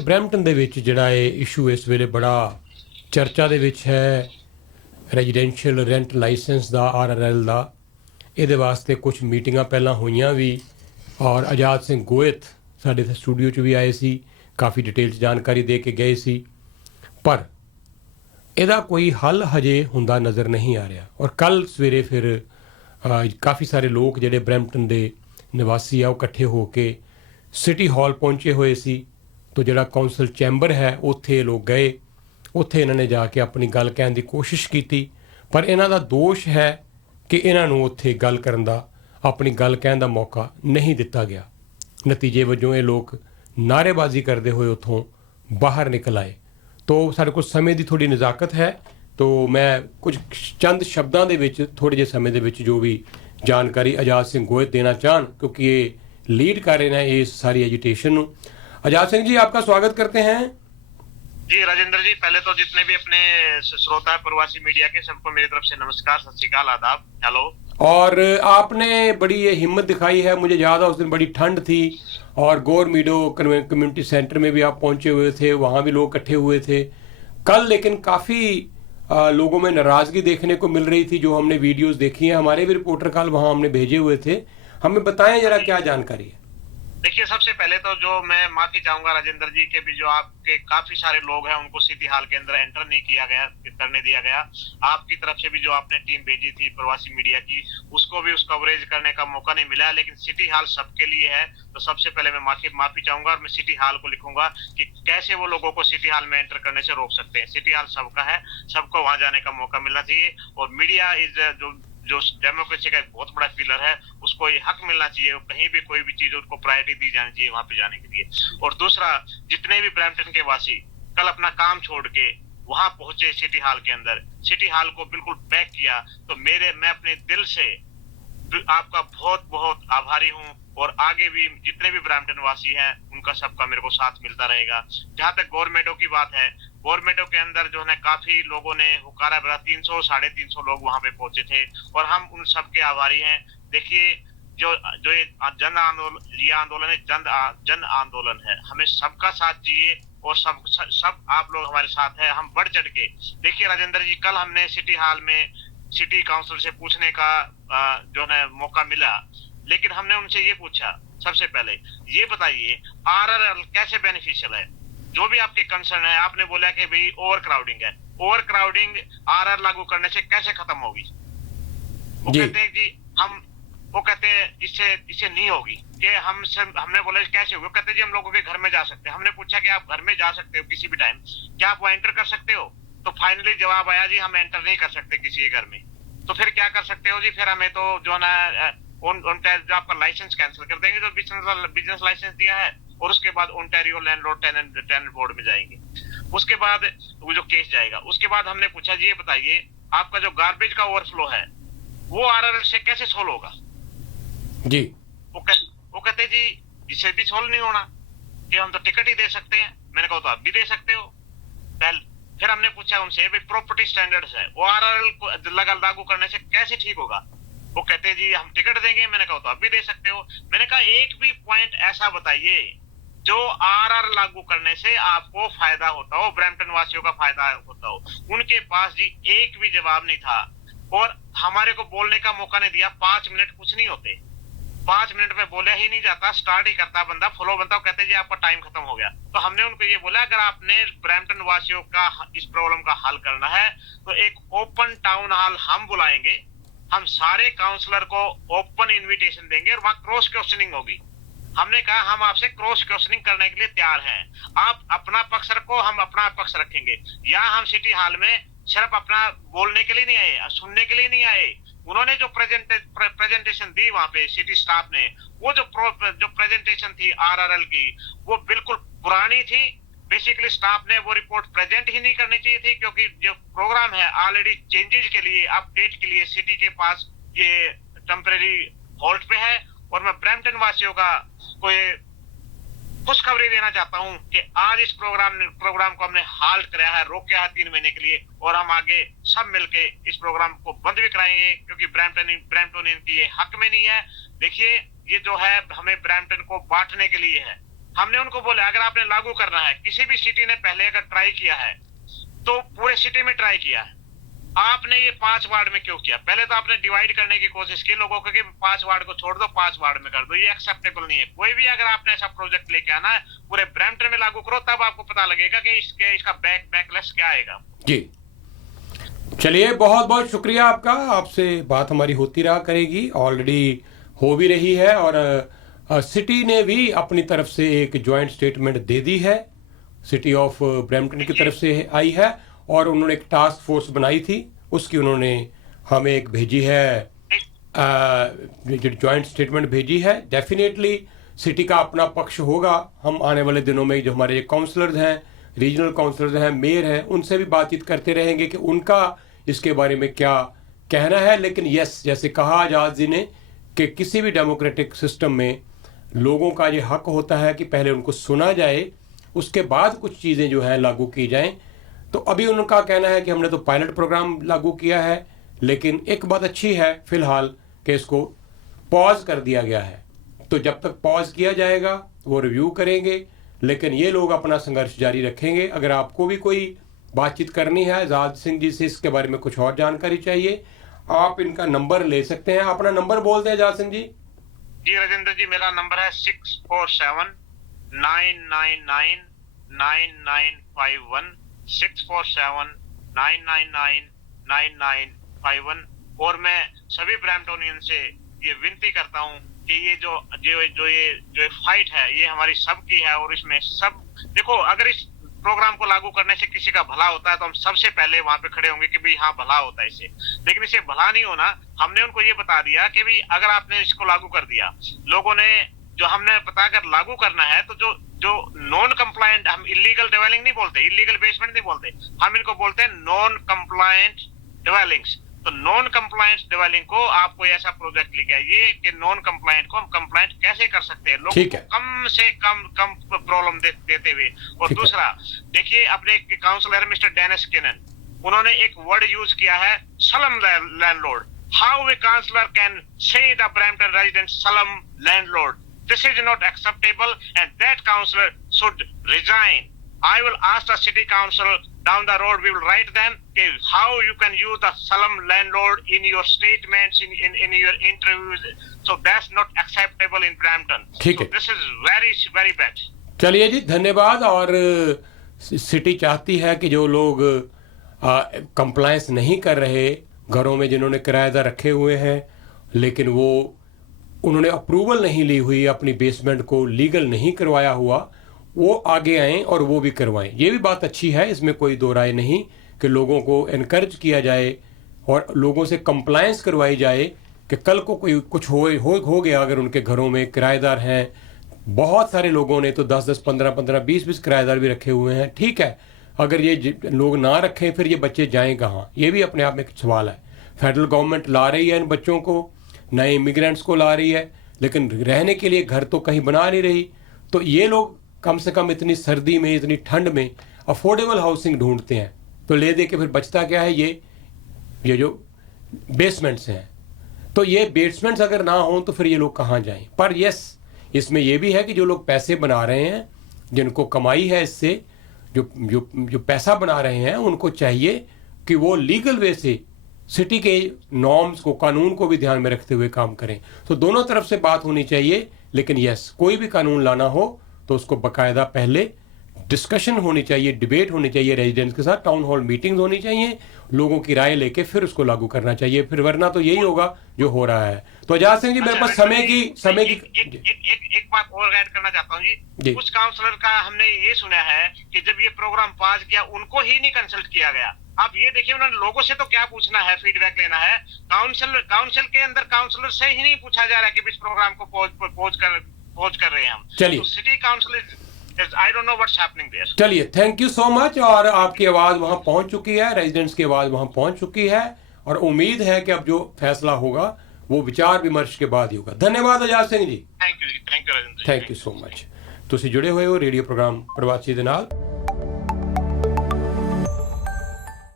Brampton ਦੇ ਵਿੱਚ ਜਿਹੜਾ ਇਹ ਇਸ਼ੂ ਇਸ ਵੇਲੇ ਬੜਾ ਚਰਚਾ ਦੇ ਵਿੱਚ ਹੈ, ਰੈਜ਼ੀਡੈਂਸ਼ੀਅਲ ਰੈਂਟ ਲਾਇਸੈਂਸ ਦਾ ਆਰਆਰਐਲ ਦਾ। ਇਹਦੇ ਵਾਸਤੇ ਕੁਝ ਮੀਟਿੰਗਾਂ ਪਹਿਲਾਂ ਹੋਈਆਂ ਵੀ, ਔਰ ਆਜ਼ਾਦ ਸਿੰਘ ਗੋਇਤ ਸਾਡੇ ਸਟੂਡੀਓ 'ਚ ਵੀ ਆਏ ਸੀ, ਕਾਫੀ ਡਿਟੇਲ 'ਚ ਜਾਣਕਾਰੀ ਦੇ ਕੇ ਗਏ ਸੀ, ਪਰ ਇਹਦਾ ਕੋਈ ਹੱਲ ਹਜੇ ਹੁੰਦਾ ਨਜ਼ਰ ਨਹੀਂ ਆ ਰਿਹਾ। ਔਰ ਕੱਲ੍ਹ ਸਵੇਰੇ ਫਿਰ ਕਾਫੀ ਸਾਰੇ ਲੋਕ ਜਿਹੜੇ ਬਰੈਂਪਟਨ ਦੇ ਨਿਵਾਸੀ ਆ ਉਹ ਇਕੱਠੇ ਹੋ ਕੇ ਸਿਟੀ ਹਾਲ ਪਹੁੰਚੇ ਹੋਏ ਸੀ। तो ਜਿਹੜਾ ਕੌਂਸਲ ਚੈਂਬਰ ਹੈ ਉੱਥੇ ਲੋਕ ਗਏ, ਉੱਥੇ ਇਹਨਾਂ ਨੇ ਜਾ ਕੇ ਆਪਣੀ ਗੱਲ ਕਹਿਣ ਦੀ ਕੋਸ਼ਿਸ਼ ਕੀਤੀ, ਪਰ ਇਹਨਾਂ ਦਾ ਦੋਸ਼ ਹੈ ਕਿ ਇਹਨਾਂ ਨੂੰ ਉੱਥੇ ਗੱਲ ਕਰਨ ਦਾ, ਆਪਣੀ ਗੱਲ ਕਹਿਣ ਦਾ ਮੌਕਾ ਨਹੀਂ ਦਿੱਤਾ ਗਿਆ। ਨਤੀਜੇ ਵਜੋਂ ਇਹ ਲੋਕ ਨਾਅਰੇਬਾਜ਼ੀ ਕਰਦੇ ਹੋਏ ਉੱਥੋਂ ਬਾਹਰ ਨਿਕਲ ਆਏ। तो ਸਾਡੇ ਕੋਲ ਸਮੇਂ ਦੀ ਥੋੜੀ ਨਜ਼ਾਕਤ ਹੈ, तो ਮੈਂ ਕੁਝ ਚੰਦ ਸ਼ਬਦਾਂ ਦੇ ਵਿੱਚ ਥੋੜੇ ਜਿਹੇ ਸਮੇਂ ਦੇ ਵਿੱਚ ਜੋ ਵੀ ਜਾਣਕਾਰੀ ਆਜ਼ਾਦ ਸਿੰਘ ਗੋਇਤ ਦੇਣਾ ਚਾਹਣ, क्योंकि ये लीड कर रहे हैं इस सारी एजुटेशन। आजाद सिंह जी, आपका स्वागत करते हैं। जी राजेंद्र जी, पहले तो जितने भी अपने श्रोता प्रवासी मीडिया के सबको मेरी तरफ से नमस्कार, सत श्री अकाल, आदाब, हेलो। और आपने बड़ी ये हिम्मत दिखाई है, मुझे याद है उस दिन बड़ी ठंड थी और गोर मीडो कम्युनिटी सेंटर में भी आप पहुंचे हुए थे, वहाँ भी लोग इकट्ठे हुए थे कल, लेकिन काफ़ी लोगों में नाराज़गी देखने को मिल रही थी। जो हमने वीडियोस देखी हैं, हमारे भी रिपोर्टर कल वहाँ हमने भेजे हुए थे, हमें बताएं जरा क्या जानकारी है। देखिए, सबसे पहले तो जो मैं माफी चाहूंगा राजेंद्र जी के भी, जो आपके काफी सारे लोग हैं उनको सिटी हॉल के अंदर एंटर नहीं किया गया, करने दिया गया। आपकी तरफ से भी जो आपने टीम भेजी थी प्रवासी मीडिया की, उसको भी उस कवरेज करने का मौका नहीं मिला। लेकिन सिटी हॉल सबके लिए है, तो सबसे पहले मैं माफी चाहूंगा और मैं सिटी हॉल को लिखूंगा कि कैसे वो लोगों को सिटी हॉल में एंटर करने से रोक सकते हैं। सिटी हॉल सबका है, सबको वहां जाने का मौका मिलना चाहिए। और मीडिया इज जो डेमोक्रेसी का एक बहुत बड़ा पिलर है, उसको ये हक मिलना चाहिए, कहीं भी कोई भी चीज उनको प्रायोरिटी दी जानी चाहिए वहां पे जाने के लिए। और दूसरा, जितने भी ब्रैम्पटन के वासी कल अपना काम छोड़ के वहां पहुंचे सिटी हॉल के अंदर, सिटी हॉल को बिल्कुल पैक किया, तो मैं अपने दिल से आपका बहुत बहुत आभारी हूँ। और आगे भी जितने भी ब्रैम्पटन वासी हैं उनका सबका मेरे को साथ मिलता रहेगा। जहां तक गवर्नमेंटों की बात है, गवर्नमेंटों के अंदर जो है काफी लोगों ने हुकारा भरा, 300 350 लोग वहां पे पहुंचे थे और हम उन सब के आभारी हैं। देखिए, जो जो ये आंदोलन है, जन आंदोलन है, हमें सबका साथ चाहिए और सब आप लोग हमारे साथ है। हम बढ़ चढ़ के, देखिए राजेंद्र जी, कल हमने सिटी हॉल में सिटी काउंसिल से पूछने का जो है मौका मिला, लेकिन हमने उनसे ये पूछा, सबसे पहले ये बताइए आरआरएल कैसे बेनिफिशियल है। जो भी आपके कंसर्न है, आपने बोला कि भाई ओवर क्राउडिंग है, ओवर क्राउडिंग आरआर लागू करने से कैसे खत्म होगी। वो कहते हैं कि वो कहते हैं इससे नहीं होगी, कि हमने बोला कैसे होगी। कहते जी हम लोगों के घर में जा सकते हैं। हमने पूछा कि आप घर में जा सकते हो किसी भी टाइम, क्या आप वो एंटर कर सकते हो। तो फाइनली जवाब आया, जी हम एंटर नहीं कर सकते किसी के घर में। तो फिर क्या कर सकते हो जी, फिर हमें तो जो ना जो आपका लाइसेंस कैंसिल कर देंगे, जो बिजनेस लाइसेंस दिया है, और उसके बाद ओंटारियो लैंडलॉर्ड टेनेंट बोर्ड में जाएंगे। उसके बाद वो जो केस जाएगा, उसके बाद हमने पूछा जी ये बताइए आपका जो गार्बेज का ओवरफ्लो है वो आरआरएल से कैसे सोल्व होगा जी। वो कहते जी इससे भी सोल्व नहीं होना, कि हम तो टिकट ही दे सकते हैं। मैंने कहा तो आप भी दे सकते हो। फिर हमने पूछा उनसे भाई प्रॉपर्टी स्टैंडर्ड्स है, वो आरआरएल को लागू करने से कैसे ठीक होगा। वो कहते जी हम टिकट देंगे। मैंने कहा तो आप भी दे सकते हो। मैंने कहा एक भी पॉइंट ऐसा बताइए जो आरआर लागू करने से आपको फायदा होता हो, ब्रैम्पटन वासियों का फायदा होता हो। उनके पास जी एक भी जवाब नहीं था, और हमारे को बोलने का मौका नहीं दिया। 5 मिनट कुछ नहीं होते, 5 मिनट में बोला ही नहीं जाता, स्टार्ट ही करता बंदा, फ्लो बनता, कहते जी आपका टाइम खत्म हो गया। तो हमने उनको ये बोला, अगर आपने ब्रैम्पटन वासियों का इस प्रॉब्लम का हल करना है तो एक ओपन टाउन हॉल हम बुलाएंगे, हम सारे काउंसलर को ओपन इनविटेशन देंगे और वहां क्रॉस क्वेश्चनिंग होगी। हमने कहा हम आपसे क्रॉस क्वेश्चनिंग करने के लिए तैयार हैं, आप अपना पक्ष रखो, हम अपना पक्ष रखेंगे। या हम सिटी हॉल में सिर्फ अपना बोलने के लिए नहीं आए, सुनने के लिए नहीं आए। उन्होंने जो प्रेजेंटेशन दी वहां पे सिटी स्टाफ ने, वो जो प्रेजेंटेशन थी आरआरएल की, वो बिल्कुल पुरानी थी। बेसिकली स्टाफ ने वो रिपोर्ट प्रेजेंट ही नहीं करनी चाहिए थी, क्योंकि जो प्रोग्राम है ऑलरेडी चेंजेस के लिए, अपडेट के लिए सिटी के पास ये टेम्परेरी होल्ड पे है। और मैं ब्रैम्पटन वासियों का कोई खुशखबरी देना चाहता हूं कि आज इस प्रोग्राम को हमने हाल्ट कराया है, रोका है 3 महीने के लिए, और हम आगे सब मिलके इस प्रोग्राम को बंद भी कराएंगे, क्योंकि ब्रैम्पटन की ये हक में नहीं है। देखिए, ये जो है हमें ब्रैम्पटन को बांटने के लिए है, हमने उनको बोला अगर आपने लागू करना है, किसी भी सिटी ने पहले अगर ट्राई किया है तो पूरे सिटी में ट्राई किया है, आपने ये 5 वार्ड में क्यों किया? पहले तो आपने डिवाइड करने की कोशिश की लोगों को कि 5 वार्ड को छोड़ दो, 5 वार्ड में कर दो, ये एक्सेप्टेबल नहीं है। कोई भी अगर आपने ऐसा प्रोजेक्ट लेके आना है पूरे ब्रैम्पटन में लागू करो, तब आपको पता लगेगा कि इसका बैकलैश क्या आएगा। जी चलिए, बहुत बहुत शुक्रिया आपका, आपसे बात हमारी होती रहा करेगी, ऑलरेडी हो भी रही है, और सिटी ने भी अपनी तरफ से एक जॉइंट स्टेटमेंट दे दी है, सिटी ऑफ ब्रैम्पटन की तरफ से आई है, और उन्होंने एक टास्क फोर्स बनाई थी, उसकी उन्होंने हमें एक भेजी है, जो जॉइंट स्टेटमेंट भेजी है। डेफिनेटली सिटी का अपना पक्ष होगा। हम आने वाले दिनों में जो हमारे काउंसलर्स हैं, रीजनल काउंसलर्स हैं, मेयर हैं, उनसे भी बातचीत करते रहेंगे कि उनका इसके बारे में क्या कहना है। लेकिन यस, जैसे कहा आजाद जी ने कि किसी भी डेमोक्रेटिक सिस्टम में लोगों का ये हक होता है कि पहले उनको सुना जाए, उसके बाद कुछ चीज़ें जो है लागू की जाएं। तो अभी उनका कहना है कि हमने तो पायलट प्रोग्राम लागू किया है, लेकिन एक बात अच्छी है फिलहाल कि इसको पॉज कर दिया गया है। तो जब तक पॉज किया जाएगा वो रिव्यू करेंगे, लेकिन ये लोग अपना संघर्ष जारी रखेंगे। अगर आपको भी कोई बातचीत करनी है आजाद सिंह जी से, इसके बारे में कुछ और जानकारी चाहिए, आप इनका नंबर ले सकते हैं। अपना नंबर बोल दें आजाद सिंह जी। जी राजेंद्र जी, मेरा नंबर है 647-999-9951, 647-999-9951। और मैं सभी ब्रैम्पटोनियन से ये विनती करता हूँ कि ये जो फाइट है ये हमारी सबकी है, और इसमें सब देखो, अगर इस प्रोग्राम को लागू करने से किसी का भला होता है तो हम सबसे पहले वहां पे खड़े होंगे कि भाई हाँ भला होता है इससे। लेकिन इसे भला नहीं होना, हमने उनको ये बता दिया कि भाई अगर आपने इसको लागू कर दिया, लोगों ने जो हमने पता अगर लागू करना है तो जो नॉन कंप्लायंट, हम इलीगल डिवेलिंग नहीं बोलते, इलीगल बेसमेंट नहीं बोलते, हम इनको बोलते हैं नॉन कंप्लायंट डिवेलिंग्स। तो नॉन कंप्लायंट डिवेलिंग को आप कोई ऐसा प्रोजेक्ट लेके आइए कि नॉन कंप्लायंट को हम कंप्लायंट कैसे कर सकते हैं, लोगों को कम से कम प्रॉब्लम देते हुए। और दूसरा देखिए, अपने काउंसलर मिस्टर डेनिस किनन, उन्होंने एक वर्ड यूज किया है slum landlord. How a councillor can say the Brampton resident slum landlord? This is not acceptable and that councillor should resign. I will ask the city council down the road. We will write them how you can use the solemn landlord in your statements, in your interviews. So that's not acceptable in Brampton. ठीक है, so this is very very bad. चलिए जी, धन्यवाद। और city चाहती है कि जो लोग कंप्लायंस नहीं कर रहे घरों में, जिन्होंने किराएदार रखे हुए हैं लेकिन वो उन्होंने अप्रूवल नहीं ली हुई, अपनी बेसमेंट को लीगल नहीं करवाया हुआ, वो आगे आएं और वो भी करवाएं। ये भी बात अच्छी है, इसमें कोई दो राय नहीं, कि लोगों को इनकरेज किया जाए और लोगों से कंप्लायंस करवाई जाए कि कल को कोई कुछ हो गया, अगर उनके घरों में किराएदार हैं, बहुत सारे लोगों ने तो 10-10, 15-15, 20-20 किराएदार भी रखे हुए हैं। ठीक है, अगर ये लोग ना रखें फिर ये बच्चे जाएं कहाँ, ये भी अपने आप में एक सवाल है। फेडरल गवर्नमेंट ला रही है इन बच्चों को, नए इमिग्रेंट्स को ला रही है, लेकिन रहने के लिए घर तो कहीं बना नहीं रही। तो ये लोग कम से कम इतनी सर्दी में, इतनी ठंड में अफोर्डेबल हाउसिंग ढूंढते हैं, तो ले दे के फिर बचता क्या है, ये जो बेसमेंट्स हैं। तो ये बेसमेंट्स अगर ना हो तो फिर ये लोग कहाँ जाएं। पर यस, इसमें ये भी है कि जो लोग पैसे बना रहे हैं, जिनको कमाई है इससे, जो पैसा बना रहे हैं, उनको चाहिए कि वो लीगल वे से सिटी के नॉर्म्स को, कानून को भी ध्यान में रखते हुए काम करें। तो दोनों तरफ से बात होनी चाहिए। लेकिन यस, कोई भी कानून लाना हो तो उसको बकायदा पहले डिस्कशन होनी चाहिए, डिबेट होनी चाहिए रेजिडेंट्स के साथ, टाउन हॉल मीटिंग्स होनी चाहिए, लोगों की राय लेके फिर उसको लागू करना चाहिए। फिर वरना तो यही होगा जो हो रहा है। तो आजाद सिंह जी, मेरे पास समय की एक बात और ऐड करना चाहता हूँ जी। कुछ काउंसलर का हमने ये सुना है कि जब ये प्रोग्राम पास किया उनको ही नहीं कंसल्ट किया गया। आप ये देखिए, उन्होंने लोगों से तो क्या पूछना है, फीडबैक लेना है, काउंसिल के अंदर काउंसलर से ही नहीं पूछा जा रहा है कि इस प्रोग्राम को पहुंच कर रहे हैं हम। चलिए, city council, I don't know what's happening there. चलिए, थैंक यू सो मच। और आपकी आवाज़ वहाँ पहुँच चुकी है, रेजिडेंट्स की आवाज़ वहाँ पहुँच चुकी है, और उम्मीद है कि अब जो फैसला होगा वो विचार विमर्श के बाद ही होगा। धन्यवाद Azad Singh ji. Thank you Rajendra. Thank you so much. ਤੁਸੀਂ जुड़े हुए हो रेडियो प्रोग्राम प्रवासी दे नाल।